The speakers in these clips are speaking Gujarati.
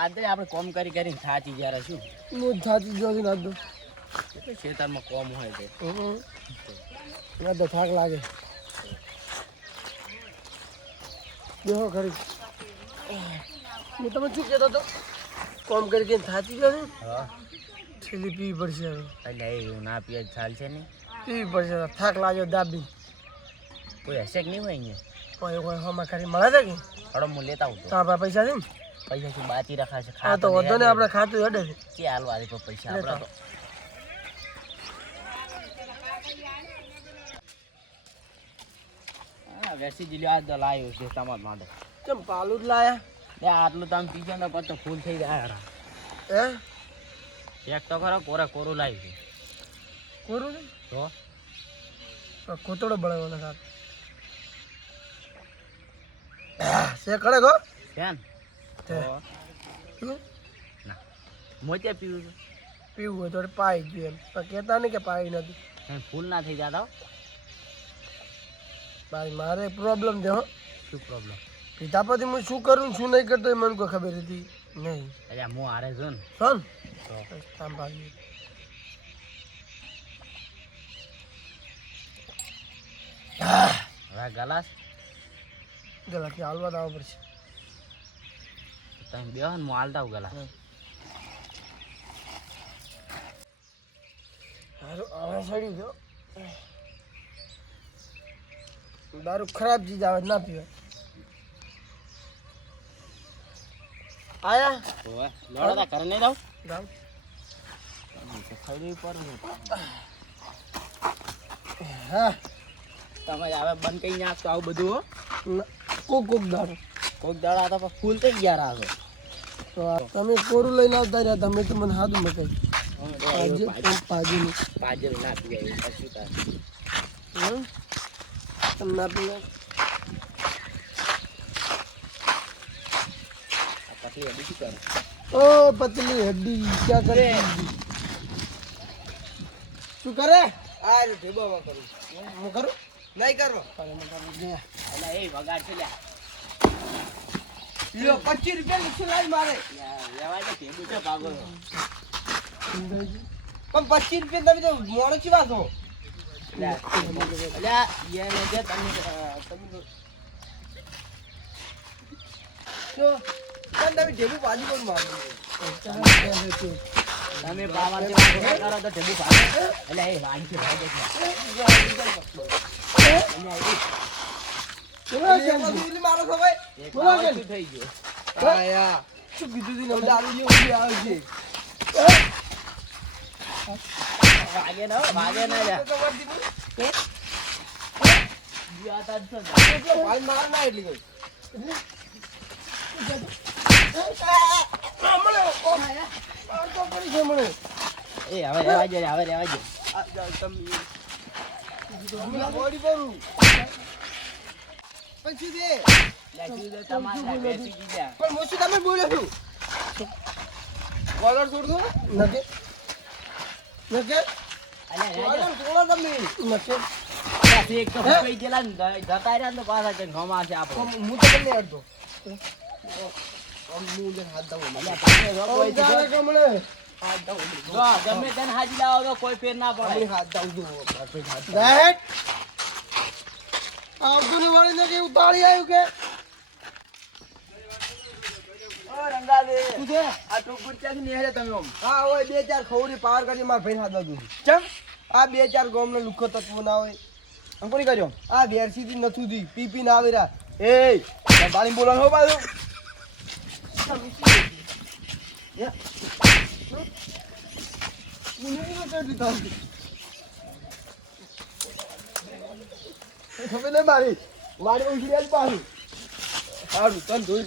આ તો આપણે કોમ કરી કરીને થાચી જ્યારે શું? હું થાકી ગયો છું દો એ તો ખેતરમાં કોમ હોય છે. ના તો થાક લાગે. દેહો ખરી. હું તમે શું કહેતો હતો? કોમ કરી કરીને થાતી ગયો છું? હા. છેલ્લી પીવી પડશે હવે. એટલે એવું ના પીએ ચાલ છે નહીં. પીવી પડશે થાક લાગ્યો દાબી કોઈ હશે કે નહીં હોય અહીંયા? કોઈ કોઈ હોમાં ખરી મળે છે કે? હળો હું લેતા આવું તો. તારા પૈસા છે ને? પૈસા શું બાકી રખાશે? હા તો વધો ને આપણે ખાતું હેડે છે. કે હાલવા દે પૈસા આપણે તો. વેસી જીલ્યો આજ તો લાવ્યો છે તમાર માટે. કેમ પાલું જ લાયા? બે આટલું તમે પીજો ને પછી ફૂલ થઈ જાય હે? એક તો ખરો કોરે કોરું લાવ્યું છે. કોરું છે? તો? કોતડો બળાવવાનો સાહેબ. સે કરે ગો કેમ ના. મોજે પીવું છે. પીવું હોય તો પાઈ ગયું એમ. પણ કહેતા નહીં કે પાઈ નથી. ફૂલ ના થઈ જતા ભાઈ મારે પ્રોબ્લેમ છે હો. શું પ્રોબ્લેમ પીતા પછી હું શું કરું શું નહીં કરતો એ મને કોઈ ખબર હતી નહીં. અરે હું હારે છું ને. સોન તો. સાંભળ્યું હવે ગલાસ? ગલાથી હાલવા તો આવવું પડશે. તમે ને હું હાલતા સારું હવે સડી ગયો. દારૂ ખરાબ ચીજ આવે ના પીવાય. આયા. લડો તા ઘરે નહીં જાવ જાવ ખરી પર હા. તમે હવે બંધ કરી નાખતો આવું બધું કોક કોક દારૂ કોઈક દાડા હતા પણ ફૂલ થઈ ગયા રાખો. તો તમે કોરું લઈને આવતા રહ્યા તમે તો મને હાથ મકાઈ પાજી પાજી ના પીવાય પછી તમે ના પતલી હડ્ડી શું કરે? પતલી હડ્ડી ક્યાં કરે શું કરે? આ કરું. હું કરું? નહીં કરો. અલા એ વગાડ છે લ્યો 25 રૂપિયા લીધું લાઈ મારે. પણ 25 રૂપિયા તમે તો લ્યા, ઈને જે તમે ઢેબુ બાજુ કોણ મારું તમે પાવાથી કરો તો ટેબુ ભાગે એટલે એ ભાગે છે મારો છો ભાઈ બોલો કે? થઈ ગયો. આયા શું કીધું તું ને દારૂ જેવું ઉડી આવે છે. ભાગે ના હો, ના લ્યા. તો તમારી દીકરી જીવાતા જ છો ને. એટલે ભાઈ માર ના એટલી ગઈ એ હવે હવે બેસી જી રહેજો. ગમે તેને હાજી લાવો તો કોઈ ફેર ના પડે. દઉં ને વાળી ને કે ઉતાળી આવ્યું કે? ઓ, આ ટોકુર ક્યાંથી નીકળ્યા તમે? હા બે ચાર ખવડી પાર કરી મારા ભાઈ હાથ દઉં ચમ? આ બે ચાર ગોમ ને લુખો તત્વો ના હોય. આમ કોની કર્યો? આ બેરસી થી નથું થી પી પી ના આવી રહ્યા. એય, સંભાળીને બોલવાનું હો પાછું. ખબર નહીં મારી. વાડી ઉછળી આજ પાછું. સારું તને ધોઈ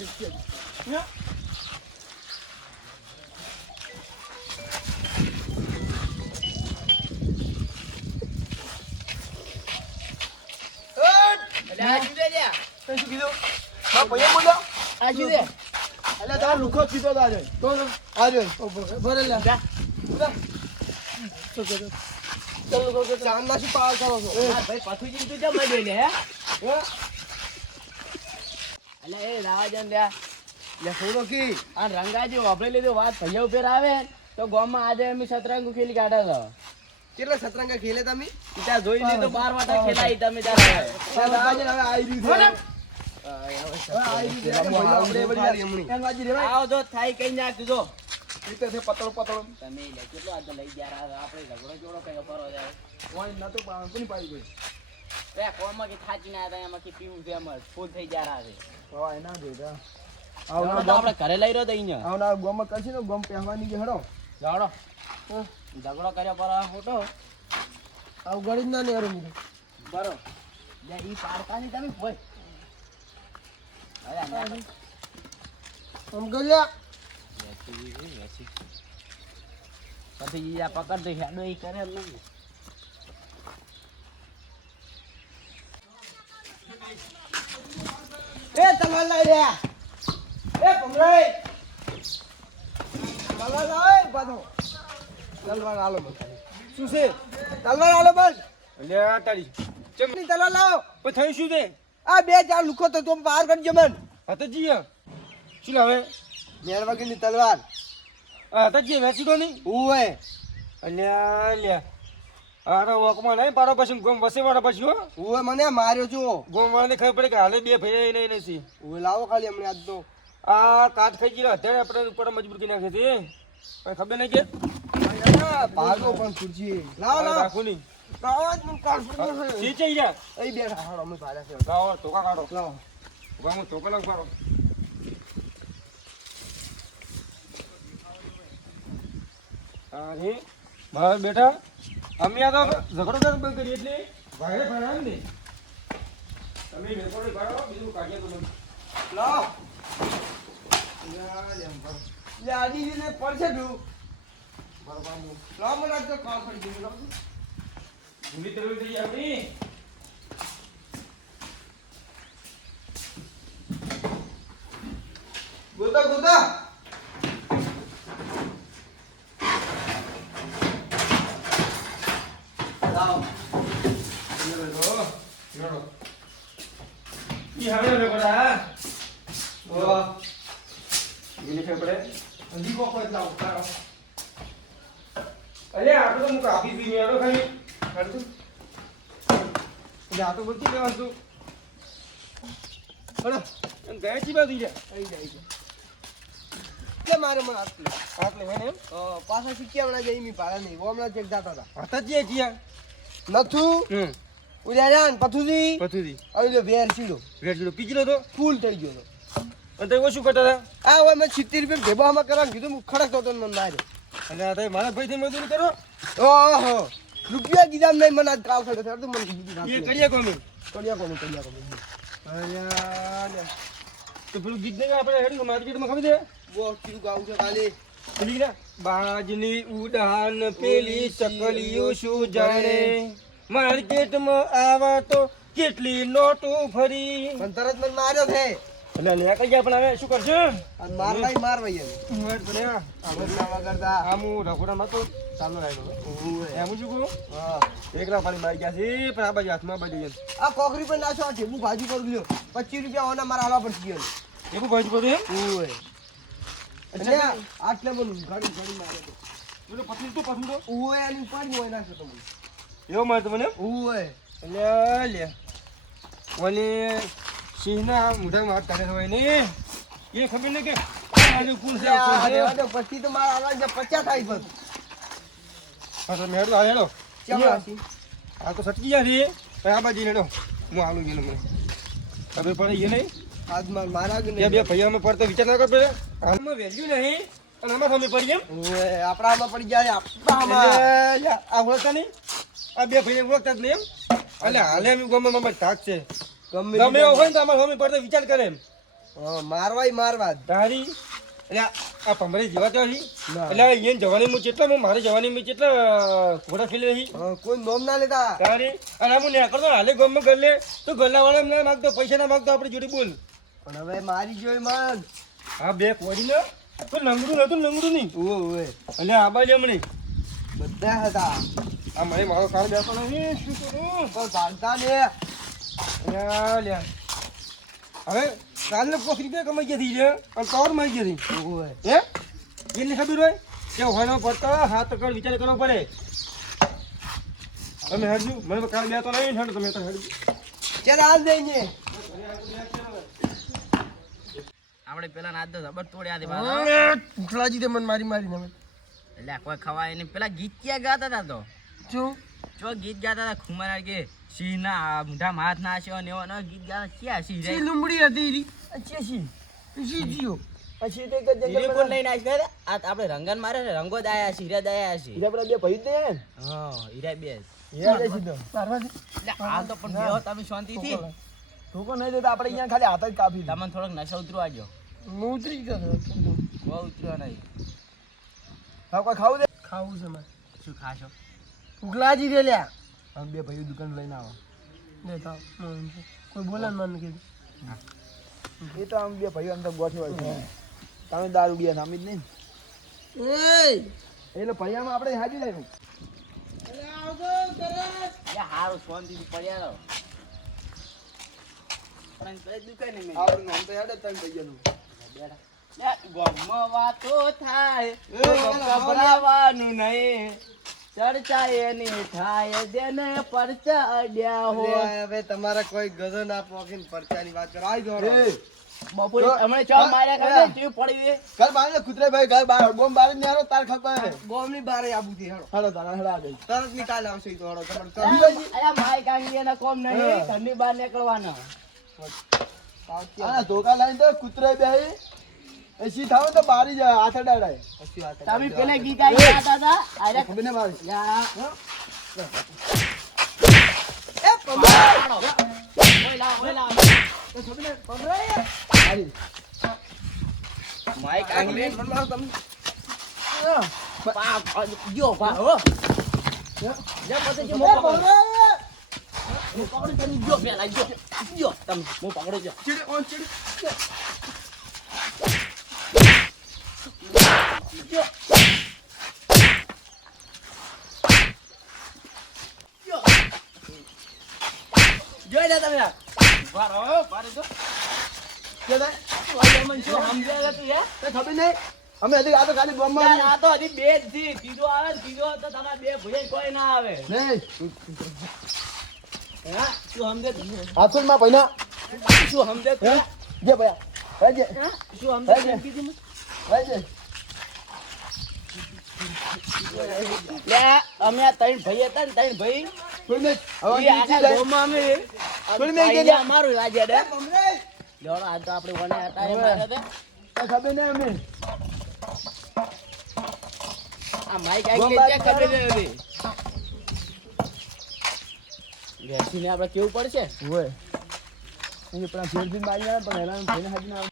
કીધું? આજે. તો આજે. ભરે લે જા. શું કીધું ચાલ લુખો કે ચાંદા શું પાર કરો છો. ભાઈ પથુજી તું દે? એ લે કી? આ રંગાજી વાપરી લીધું વાત ભૈયા ઉપર આવે તો ગામમાં આજે અમે સતરંગ ખેલી કાઢ્યા કેટલા સતરંગ ખેલે તમે? ત્યાં જોઈ લીધું બાર વાટા ખેલાઈ તમે ત્યાં હવે આવી રહ્યું હવે આવી જો થાય કઈ નાખજો રીતે છે પતળો પતળો. તમે લે કેટલો આજે લઈ ગયા આપણે ઝઘડો જોડો કઈ કરો જાય. કોઈ નતો પાડો કોની પાડી ગઈ એ કોમાં કે થાચી ના હતા એમાં કે પીવું છે એમ ફૂલ થઈ ગયા છે હવા એના ભેગા. આવના તો આપણે ઘરે લઈ રહ્યો તો અહીંયા આવના ગોમાં કશી નો ગોમ પહેવાની કે હડો? જાડો ઝઘડો કર્યો પર આ ખોટો આવ ગળી ના ને અરે બરો લે ઈ પાડતા ની તમે અરે ના આમ ગલ્યા પછી આ પકડ દે હેડો કરે એમ નહીં એ તલવાર લાવી રે એ તલવાર લાવ પાછો તલવાર આલો શું છે તલવાર આલો બસ એટલે આ તારી ચમની તલવાર લાવો પણ થયું શું છે આ બે ચાર લુખો તો તું બહાર કરજો મન હતજી શું લાવે? મેળવાગીની તલવાર. હા તો જે વેચી દો નહીં ઉવે અલ્યા અલ્યા અરે વોકમાં નહીં પાડો પછી ગોમ વસે વાળો પછી હો. ઉવે મને માર્યો છો ગોમ વાળાને ખબર પડે કે હાલે બે ભાઈ નહીં નથી ઉવે લાવો ખાલી હમણાં આજ તો. આ કાચ ખાઈ ગયો અત્યારે આપણે ઉપર મજબૂર કરી નાખી હતી ખબર નહીં કે? ભાગો પણ ખુરશી. લાવો લાવો. રાખું નહીં. લાવો જ અહીં બેઠા. હાડો અમે ભાડા છે. લાવો ટોકા કાઢો. લાવો. ગામ ટોકા લાવ અરે મારા બેટા અમે આ તો ઝઘડો બંધ કરીએ ભાઈ ભણાવ ને તમે કરો બીજું કાઢીએ તો લે પડશે તું લાવો મને આજ તો થઈ આપણી. ગોતા ગોતા. ઈ હવે રેકોર્ડ આ ઓ. ગીલી ફેફડે હજી કોકો એટલા ઉતારો. અરે આ તો હું કાફી પી મેળો ખાલી. કાઢતું આ તો બોલતી લેવાનું તું. હળો એમ ગયા ચી બાજુ ગયા આવી જાય છે. કે મારે માં આટલે આટલે હે ને એમ? પાછા શીખ્યા હમણાં જઈ મી ભાડા નહીં હમણાં ચેક જાતા હતા. હાથ જ જીયા જીયા. નથું ઉદાહરણ પથુજી? પથુરી આવી લો વેર સીડો વેર જોડો પીજલો તો ફૂલ થઈ ગયો અને તે શું કરતા હતા? આ હવે મેં સિત્તેર રૂપિયા ભેબામાં કરવાનું કીધું હું ખડક થતો મને મારે અને તમે મારા ભાઈ થી મજૂરી કરો? ઓહો. રૂપિયા કીધા નહીં મને આજ કાવ થયો. ત્યારે તો મને કીધું એ કરીએ કોમી. કડિયા કોનું કડિયા કોનું અરે તો પેલું ગીત નહીં આપણે હેડી માર્કેટમાં ખબર છે? બહુ કીધું ગાવું છે ના બાજની ઉડાન પેલી ચકલીઓ શું જાણે? માર્કેટમાં આવા તો કેટલી નોટો ફરી. પણ તરત મને માર્યો છે. એટલે લે કઈ ગયા પણ હવે શું કરશે? અને માર ભાઈ માર ભાઈ એમ. વાત કરે આ. આપણે વગરતા આમ હું રઘુરામ હતો ચાલુ રાખ્યો. હું એમ શું કહું? હા. એકલા પાણી મારી ગયા છે પણ આ બાજુ હાથમાં બાજુ ગયા આ કોકરી પર નાખો આ ઢેબુ ભાજી કરું ગયો. પચીસ રૂપિયા ઓના મારા હાલવા પડશે ગયો. એવું ભાજી બધું એમ? ઓવે એટલે આટલે બોલું મારે તો પતલું તો પતલું તો ઓવે એની ઉપર હોય નાખો તમે એવો મારે તમને? ઓવે એટલે લે. ઓલી સિંહના મોઢામાં હાથ કાઢે હોય ને. એ ખબર ને કે પછી તો મારા પચાસ થાય બસ હા તો મેળો હેડો. આ તો સટકી ગયા છે. આ બાજુ હેડો. હું આવું ગયેલો મને. ખબર પડે એ નહીં. આજ માર મારા જ બે નહીં અમે પડતો વિચાર ના કરતો આમાં વેલ્યુ નહીં અને આમાં સામે પડી એમ. આપણા આપણામાં પડી જાય આપણામાં આ ઓળખતા નહીં? આ બે ભાઈ ઓળખતા જ નહીં એમ. એટલે હાલે એમ ગમે મમ્મી ધાક છે. ગમે ગમે એવો હોય ને તો અમારે સામે પડતો વિચાર કરે એમ. હા, મારવાય મારવા ધારી એટલે આ- પમરે જેવા તો હી એટલે અહીંયા જવાની હું કેટલા હું મારે જવાની મેં કેટલા ઘોડા ખેલે હી કોઈ નોમ ના લેતા. તારી અને હું નીકળતો હાલે ગમે ગર લે તો ગલ્લાવાળા ના માગતો પૈસા ના માગતો આપણે જોડે બોલ. પણ હવે મારી જોઈ માન આ બે કોડી ને તો લંગડું નતું લંગડું નહીં. ઓવે એટલે આ બાજુ હમણી. બધા હતા. આ મારે મારો કાળ બેસો નહીં શું કરું? પણ ભાગતા ને લ્યા હવે કાલને પોસ રૂપિયા કમાઈ ગયા છે અને કવર મારી ગયા છે ઓવે. હે? એટલી ખબર હોય કે હોયનો પડતા હાથ કર વિચાર કરવો પડે. તમે હેડજો. મને કાલ બે તો નહીં હેડ તમે તો હેડજો. ચાલ હાલ દઈએ આપણે પેલા નાદ તો જબર તોડ્યા હતી બાબા. ભૂખલાજી તે મને મારી મારી ને એટલે કોઈ ખવાય નહીં. પેલા ગીત ક્યાં ગાતા હતા તો? શું જો ગીત ગાતા હતા ખુમાર કે સિંહ ના મોઢામાં હાથ છે ને એવા ગીત ગાતા. ક્યાં સિંહ સી રે લુમડી હતી રી અચ્છા સિંહ સિંહ જીઓ. પછી તે જંગલ લઈને આવી છે આ આપણે રંગન મારે ને રંગો દાયા આયા છે હીરા દાયા છે. હીરા પેલા બે ભઈ દે હા હીરા બે હીરા દે. સીધો પારવાથી આ તો પણ બેહો તમે શાંતિથી. ઠોકો નહીં દેતા આપણે અહીંયા ખાલી હાથ જ કાપી તમને થોડોક નશો ઉતરવા ગયો હું ઉતરી ગયો બહુ ઉતર્યો નહીં. હા કોઈ ખાવું દે? ખાવું છે મેં શું ખાશો? ઉગલાજી દે લ્યા આમ બે ભાઈઓ દુકાન લઈને આવો. દેતા કોઈ બોલે ને મને કીધું. એ તો આમ બે ભાઈઓ અંદર તો ગોઠવાય છે. તમે દારૂ બે નામી જ નહીં એટલે ભૈયામાં આપણે હાજી લાવ્યું હારું ફોનથી પડ્યા રહો પણ દુકાને મેં. આપણું નામ તો યાદ જ તમે ભૈયાનું લે, ગામમાં વાતો થાય ગભરાવાનું નહીં. ચર્ચા એની થાય જેને પરચા અડ્યા હોય. હવે તમારા કોઈ ગઝો ના પોકીને પરચાની વાત કરો. આઈ બપોરે તો- ચા માર્યા કરે હા. પડી ગઈ ઘર બહાર કુતરે ભાઈ ઘર બહાર. ગોમ બહાર ને તાર ખબર આબુથી હેડો હાલો. તારા હેડા આગળ. તરત નિકાલ આવશે તો હેડો તમારે તરત અલ્યા અલ્યા માઈ કાંગી એના કોમ નહીં. ઘરની બહાર નીકળવાના. ધોકા લાવીને તો કૂતરે બે એસી થાવ તો બારી જાય હાથે ડાડાય પછી વાત તમે પેલે ગી ગાઈ ગાતા હતા અરે ખબર ને મારી. યા. એ પમા ઓય લાવ, ઓય લાવ. મારી. માઈ કાંગી મન મારો તમને. પા પા, પા. હો. જા પછી જે મો એ? જોઈ લે તમે ઊભા રહો નહીં અમે હજી આ તો ખાલી બોમ્બ આ તો હજી બે જ. ત્રીજો આવે ત્રીજો તો તમારા બે ભૂલે કોઈ ના આવે નહીં શું સમજે હાથો માં ભાઈના શું સમજે જે? ભાઈ ભાઈ શું સમજે કીધું ભાઈ લે અમે આ ત્રણ ભાઈ હતા ને ત્રણ ભાઈ. અમારું આજે આ તો આપણે વને અટારે હવે. માર્યા તે. તને ખબર નહીં અમે. આ માઈક આવી છે ખબર નહીં હવે. બેસીને આપણે કેવું પડશે? હોય. એ પેલા ફેરથી મારી આવે પણ એના થઈને હાજી ના આવે.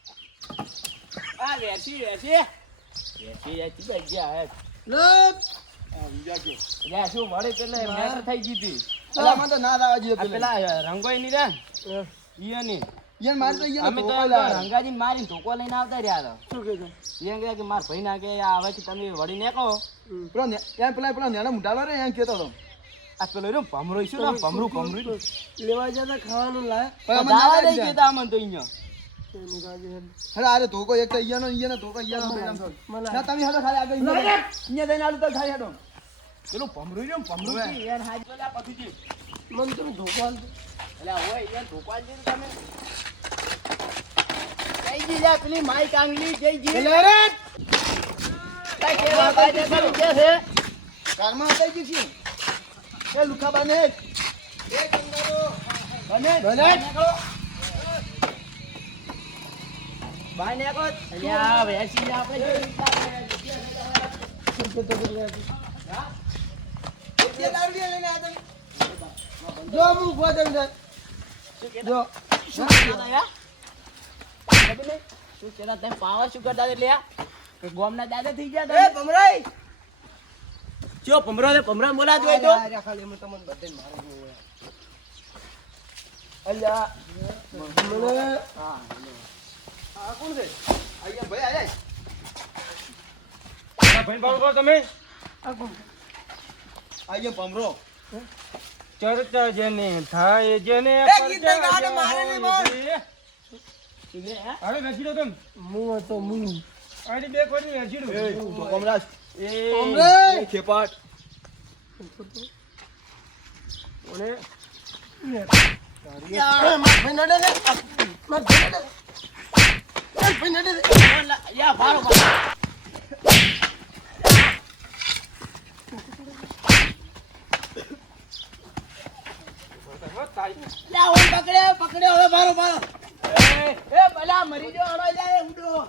આ વેસી વેસી વેસી વેસી તો ગયા લે શું વળે પેલા મેટર થઈ ગઈ હતી. પેલા આમાં તો ના દાવા જોઈએ પેલા. રંગોઈ ની રે. ઈયોની. યાર મારે તો યાર અમે તો રંગાજી મારી ધોકો લઈને આવતા રહ્યા શું એમ કહે કે મારા ભાઈ ના કે આવે હવે તમે વળી ને- યાર પેલા પેલા નેણા મુઢાલો રે એમ કહેતો હતો. આ પેલો રહ્યો ભમરો ભમરું ભમરું. લેવા જતા ખાવાનું લાય. પણ દાવા તો અહીંયા. અરે ધોકો એક તો ધોકો થોડો. ના તમે હાલો ખાલી આગળ ઈયા ઈયા જઈને આલું તો ખાઈ હેડો પેલું ભમરું રહ્યો ભમરું યાર હાજ પેલા પથીથી. મને તમે ધોકો આલતો એટલે હોય યાર ધોકો આલી દીધું તમે. જઈ જી પેલી માઈ કાંગલી જઈ જી. કાંઈ કહેવા કાંઈ દેખાડું કે છે? કારમાં હતા ઈ છે એ લુખા બાને બને બને ભાઈ ને કહો અલ્યા વેસી આપણે. જો હું જો. શું પાવર શું કરતા એટલે ગોમના દાદા થઈ ગયા ભમરાઈ! ચો પમરા ને ભમરા બોલા જોઈ દો આ ખાલી હું તમને બધે મારું હોય. અલ્યા મને હા આ કોણ છે? અહીંયા ભાઈ આયા. ભાઈ બાબુ કહો તમે. આ કોણ? પમરો ચર્ચા જેને થાય જેને એ ગીત નહીં ગાવાનું, મારે નહીં બોલ. પરચા લે, હે? હવે વેચી દો તમે. મું તો હું. આની બે કોઈની વેચી દો એ ખેપાટ અને યાર માર નડે રે માર નડે માર ભાઈ નડે યા ભારો ભારો. પકડ્યો, પકડ્યો, હવે ભારો, ભારો. એ, ભલા મરી ગયો, હળો જાય, ઉડો.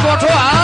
આ મારો બનાસકોઠો આ